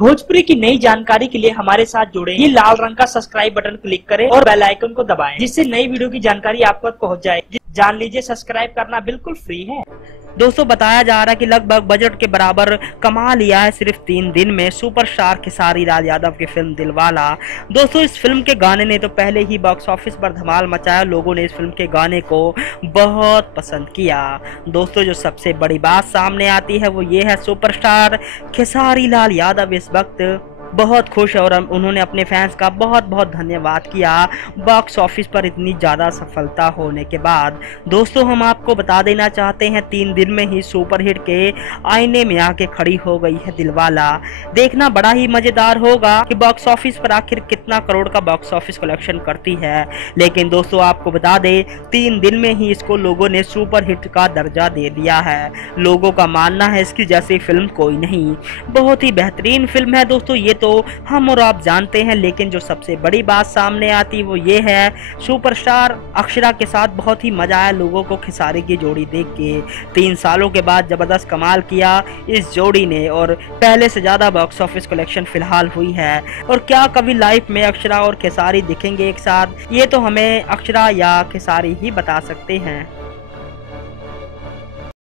भोजपुरी की नई जानकारी के लिए हमारे साथ जुड़े। ये लाल रंग का सब्सक्राइब बटन क्लिक करें और बेल आइकन को दबाएं, जिससे नई वीडियो की जानकारी आप तक पहुंच जाए। जान लीजिए, सब्सक्राइब करना बिल्कुल फ्री है। दोस्तों, बताया जा रहा है कि लगभग बजट के बराबर कमा लिया है सिर्फ 3 दिन में सुपरस्टार खेसारी लाल यादव की फिल्म दिलवाला। दोस्तों, इस फिल्म के गाने ने तो पहले ही बॉक्स ऑफिस पर धमाल मचाया। लोगों ने इस फिल्म के गाने को बहुत पसंद किया। दोस्तों, जो सबसे बड़ी बात सामने आती है वो ये है, सुपरस्टार खेसारी लाल यादव इस वक्त बहुत खुश है और उन्होंने अपने फैंस का बहुत बहुत धन्यवाद किया बॉक्स ऑफिस पर इतनी ज़्यादा सफलता होने के बाद। दोस्तों, हम आपको बता देना चाहते हैं, 3 दिन में ही सुपरहिट के आईने में आके खड़ी हो गई है दिलवाला। देखना बड़ा ही मज़ेदार होगा कि बॉक्स ऑफिस पर आखिर कितना करोड़ का बॉक्स ऑफिस कलेक्शन करती है। लेकिन दोस्तों, आपको बता दें, 3 दिन में ही इसको लोगों ने सुपरहिट का दर्जा दे दिया है। लोगों का मानना है इसकी जैसी फिल्म कोई नहीं। बहुत ही बेहतरीन फिल्म है दोस्तों, ये तो हम और आप जानते हैं। लेकिन जो सबसे बड़ी बात सामने आती वो ये है, सुपरस्टार अक्षरा के साथ बहुत ही मजा आया लोगों को खेसारी की जोड़ी देख के। 3 सालों के बाद जबरदस्त कमाल किया इस जोड़ी ने और पहले से ज्यादा बॉक्स ऑफिस कलेक्शन फिलहाल हुई है। और क्या कभी लाइफ में अक्षरा और खेसारी दिखेंगे एक साथ, ये तो हमें अक्षरा या खेसारी ही बता सकते हैं।